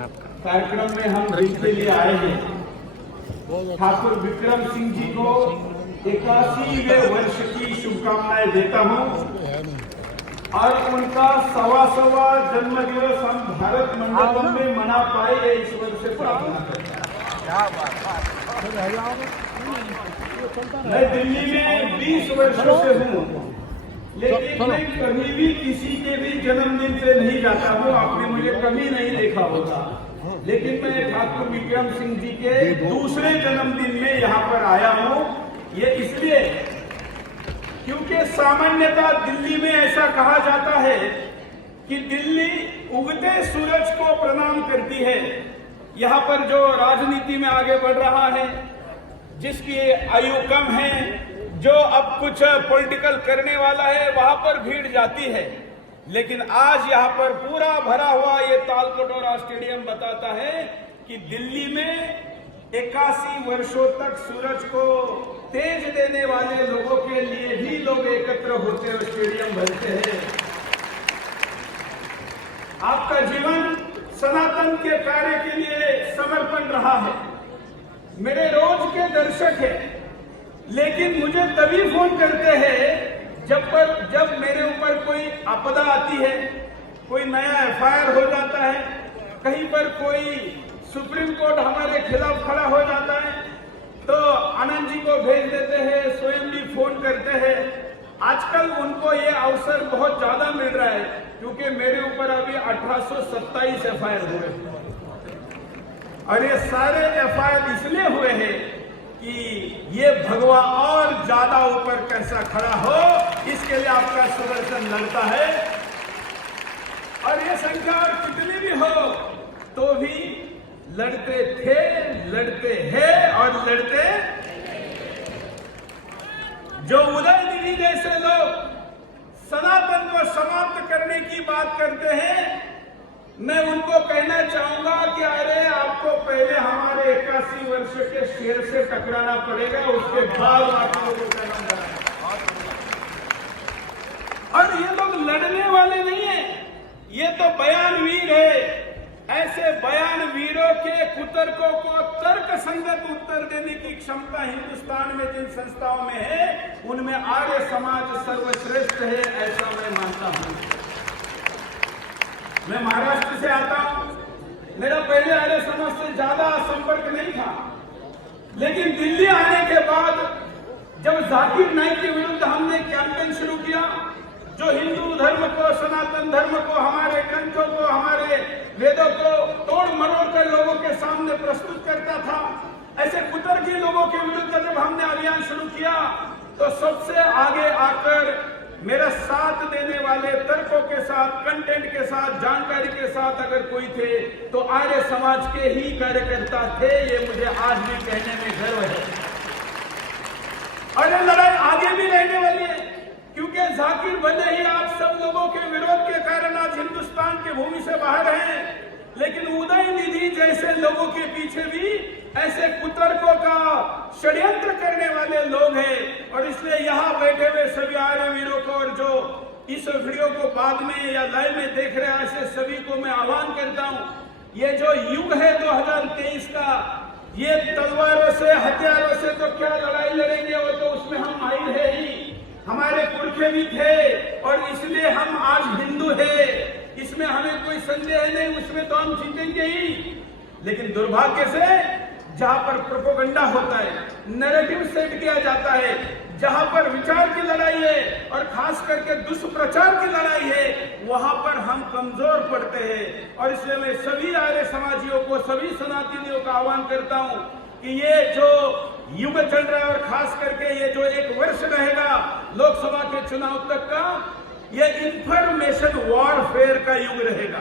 कार्यक्रम में हम दिल के लिए आए हैं। ठाकुर विक्रम सिंह जी को 81वें वर्ष की शुभकामनाएं देता हूं और उनका 125वां जन्म दिवस हम भारत मंडपम में मना पाए ये ईश्वर से प्रार्थना करते हैं। मैं दिल्ली में 20 वर्षों से हूँ, लेकिन मैं कभी भी किसी के भी जन्मदिन पे नहीं जाता हूँ। आपने मुझे कभी नहीं देखा होगा, लेकिन मैं ठाकुर विक्रम सिंह जी के दूसरे जन्मदिन में यहाँ पर आया हूँ। ये इसलिए क्योंकि सामान्यतः दिल्ली में ऐसा कहा जाता है कि दिल्ली उगते सूरज को प्रणाम करती है। यहाँ पर जो राजनीति में आगे बढ़ रहा है, जिसकी आयु कम है, जो अब कुछ पॉलिटिकल करने वाला है, वहां पर भीड़ जाती है। लेकिन आज यहाँ पर पूरा भरा हुआ ये तालकटोरा स्टेडियम बताता है कि दिल्ली में 81 वर्षों तक सूरज को तेज देने वाले लोगों के लिए भी लोग एकत्र होते और स्टेडियम भरते हैं। आपका जीवन सनातन के कार्य के लिए समर्पण रहा है। मेरे रोज के दर्शक हैं, लेकिन मुझे तभी फोन करते हैं जब मेरे ऊपर कोई आपदा आती है, कोई नया एफआईआर हो जाता है, कहीं पर कोई सुप्रीम कोर्ट हमारे खिलाफ खड़ा हो जाता है, तो आनंद जी को भेज देते हैं, स्वयं भी फोन करते हैं। आजकल उनको ये अवसर बहुत ज्यादा मिल रहा है, क्योंकि मेरे ऊपर अभी 1827 एफआईआर हुए और ये सारे एफआईआर इसलिए हुए हैं कि ये भगवा और ज्यादा ऊपर कैसा खड़ा हो, इसके लिए आपका सुदर्शन लड़ता है। और ये संख्या कितनी भी हो तो भी लड़ते थे, लड़ते हैं और लड़ते। जो उदय निधि जैसे लोग सनातन को समाप्त करने की बात करते हैं, मैं उनको कहना चाहूंगा कि अरे आपको पहले हमारे 81 वर्ष के शेर से टकराना पड़ेगा, उसके बाद आप लोगों का नाम बनाएं। और ये लोग लड़ने वाले नहीं है, ये तो बयानवीर है। ऐसे बयानवीरों के कुतर्कों को तर्क संगत उत्तर देने की क्षमता हिंदुस्तान में जिन संस्थाओं में है, उनमें आर्य समाज सर्वश्रेष्ठ है, ऐसा मैं मानता हूं। मैं महाराष्ट्र से आता हूं, मेरा पहले आर्य समाज से ज्यादा संपर्क नहीं था, लेकिन दिल्ली आने के बाद जब जाकिर नाइक के विरुद्ध हमने कैंपेन शुरू किया, जो हिंदू धर्म को, सनातन धर्म को, हमारे ग्रंथों को, हमारे वेदों को तोड़ मरोड़ कर लोगों के सामने प्रस्तुत करता था, ऐसे कुतर्की लोगों के विरुद्ध जब हमने अभियान शुरू किया, तो सबसे आगे आकर मेरा साथ देने वाले तर्कों के साथ, कंटेंट के साथ, जानकारी के साथ अगर कोई थे तो आर्य समाज के ही कार्यकर्ता थे। ये मुझे आज भी कहने में गर्व है और ये लड़ाई आगे भी रहने वाली है, क्योंकि जाकिर भले ही आप सब लोगों के विरोध के कारण आज हिंदुस्तान की भूमि से बाहर हैं, लेकिन उदय निधि जैसे लोगों के पीछे भी ऐसे कुतर्कों का षड्यंत्र करने वाले लोग हैं। और इसलिए यहाँ बैठे हुए सभी आर्य वीरों को और जो इस वीडियो को बाद में या लाइव में देख रहे हैं, ऐसे सभी को मैं आह्वान करता हूँ, ये जो युग है 2023 का, ये तलवारों से, हथियारों से तो क्या लड़ाई लड़ेंगे, वो तो उसमें हम माहिर है ही, हमारे पुरखे भी थे और इसलिए हम आज हिंदू है, इसमें हमें कोई संदेह नहीं, उसमें तो हम जीतेंगे ही। लेकिन दुर्भाग्य से जहां पर प्रोपेगेंडा होता है, नैरेटिव सेट किया जाता है, जहां पर विचार की लड़ाई है और खास करके दुष्प्रचार की लड़ाई है, वहां पर हम कमजोर पड़ते हैं। और इसलिए मैं सभी आर्य समाजियों को, सभी सनातनियों का आह्वान करता हूं कि ये जो युग चल रहा है और खास करके ये जो 1 वर्ष रहेगा लोकसभा के चुनाव तक का, ये इंफॉर्मेशन वॉरफेयर का युग रहेगा,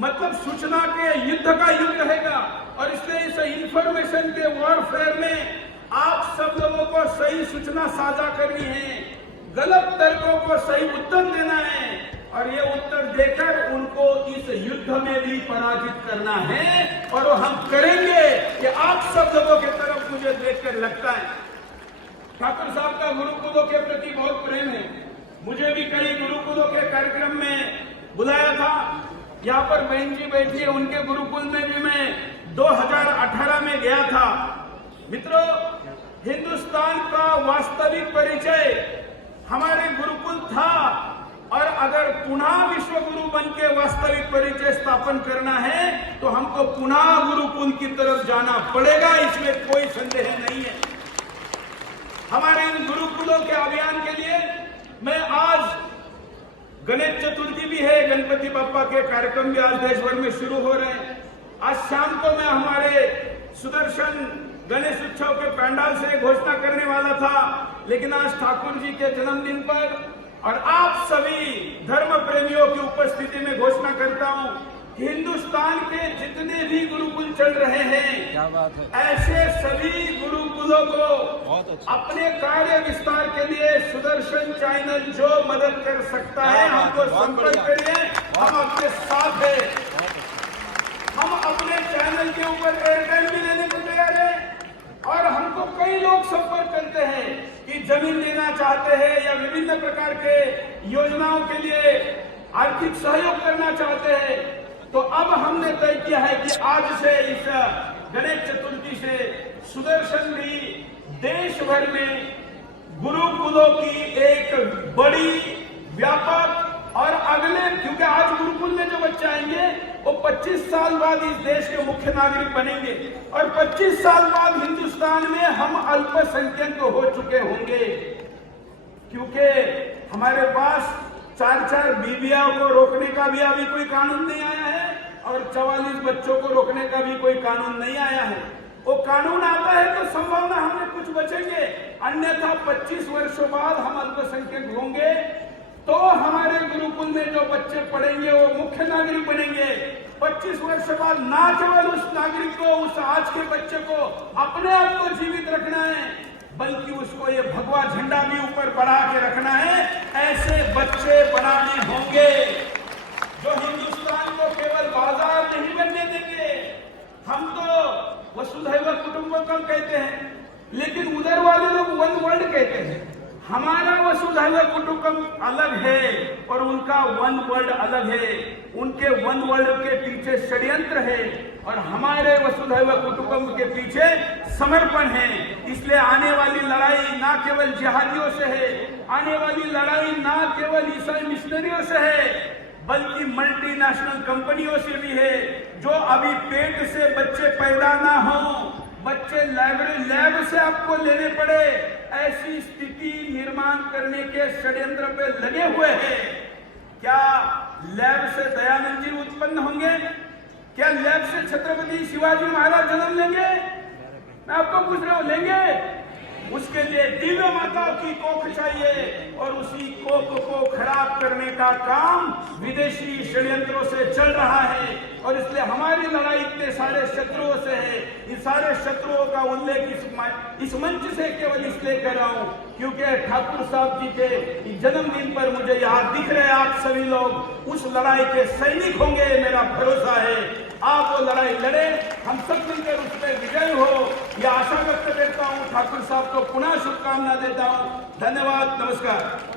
मतलब सूचना के युद्ध का युग रहेगा। और इसलिए इस इंफॉर्मेशन के वॉरफेयर में आप सब लोगों को सही सूचना साझा करनी है, गलत तर्कों को सही उत्तर देना है और ये उत्तर देकर उनको इस युद्ध में भी पराजित करना है। और वो हम करेंगे कि आप सब लोगों की तरफ मुझे देखकर लगता है ठाकुर साहब का गुरुकुलों के प्रति बहुत प्रेम है। मुझे भी कई गुरुकुलों के कार्यक्रम में बुलाया था यहाँ पर बहन जी बैठी है, उनके गुरुकुल में भी मैं 2018 में गया था। मित्रों, हिंदुस्तान का वास्तविक परिचय हमारे गुरुकुल था, और अगर पुनः विश्व गुरु बन के वास्तविक परिचय स्थापन करना है तो हमको पुनः गुरुकुल की तरफ जाना पड़ेगा, इसमें कोई संदेह नहीं है। हमारे इन गुरुकुलों के अभियान के लिए मैं आज, गणेश चतुर्थी भी है, गणपति बप्पा के कार्यक्रम भी आज देश भर में शुरू हो रहे हैं। आज शाम को मैं हमारे सुदर्शन गणेश उत्सव के पंडाल से घोषणा करने वाला था, लेकिन आज ठाकुर जी के जन्मदिन पर और आप सभी धर्म प्रेमियों की उपस्थिति में घोषणा करता हूं कि हिंदुस्तान के जितने भी गुरुकुल चल रहे हैं, क्या बात है, ऐसे सभी गुरुकुलों को अपने कार्य विस्तार के लिए सुदर्शन चैनल जो मदद कर सकता है हमको संपर्क करिए, हम आपके साथ हैं। हम अपने चैनल के ऊपर एयरटाइम भी लेने को तैयार हैं, और हमको कई लोग संपर्क करते हैं कि जमीन लेना चाहते हैं या विभिन्न प्रकार के योजनाओं के लिए आर्थिक सहयोग करना चाहते हैं। तो अब हमने तय किया है कि आज से इस गणेश चतुर्थी से सुदर्शन भी देश भर में गुरुकुलों की एक बड़ी व्यापक, और अगले, क्योंकि आज गुरुकुल में जो बच्चे आएंगे वो 25 साल बाद इस देश के मुख्य नागरिक बनेंगे, और 25 साल बाद हिंदुस्तान में हम अल्पसंख्यक हो चुके होंगे, क्योंकि हमारे पास 4-4 बीबियों को रोकने का भी अभी कोई कानून नहीं आया है, और 44 बच्चों को रोकने का भी कोई कानून नहीं आया है। वो कानून आता है तो संभावना हमें कुछ बचेंगे, अन्यथा 25 वर्षों बाद हम अल्पसंख्यक होंगे, तो हमारे गुरुकुल में जो बच्चे पढ़ेंगे वो मुख्य नागरिक बनेंगे। 25 वर्ष बाद ना केवल उस नागरिक को, उस आज के बच्चे को अपने आप को जीवित रखना है, बल्कि उसको ये भगवा झंडा भी ऊपर बढ़ा के रखना है। ऐसे बच्चे बनाने होंगे जो हिंदुस्तान को केवल बाजार नहीं बनने देंगे। हम तो वसुधैव कुटुंबकम कहते हैं, लेकिन उधर वाले लोग वन वर्ल्ड कहते हैं। हमारा वसुधैव कुटुंबकम अलग है और उनका वन वर्ल्ड अलग है। उनके वन वर्ल्ड के पीछे षड्यंत्र है और हमारे वसुधैव कुटुंबकम के पीछे समर्पण है। इसलिए आने वाली लड़ाई ना केवल जिहादियों से है, आने वाली लड़ाई ना केवल ईसाई मिशनरियों से है, बल्कि मल्टीनेशनल कंपनियों से भी है, जो अभी पेट से बच्चे पैदा ना हो, बच्चे लैब से आपको लेने पड़े, ऐसी स्थिति निर्माण करने के षड्यंत्र पे लगे हुए हैं। क्या लैब से दयानंद जी उत्पन्न होंगे? क्या लैब से छत्रपति शिवाजी महाराज जन्म लेंगे? मैं आपको पूछ रहा हूं, लेंगे? उसके लिए दिव्य माताओं की कोख चाहिए, और उसी कोख को खराब करने का काम विदेशी षड्यंत्रों से चल रहा है। और इसलिए हमारी लड़ाई इतने सारे शत्रुओं से है। इन सारे शत्रुओं का उल्लेख इस मंच से केवल इसलिए कर रहा हूं क्योंकि ठाकुर साहब जी के जन्मदिन पर मुझे यहाँ दिख रहे आप सभी लोग उस लड़ाई के सैनिक होंगे, मेरा भरोसा है। आप वो लड़ाई लड़े, हम सब मिलकर उस पर विजय हो, यह आशा व्यक्त करता हूँ। ठाकुर साहब को पुनः शुभकामना देता हूँ। धन्यवाद, नमस्कार।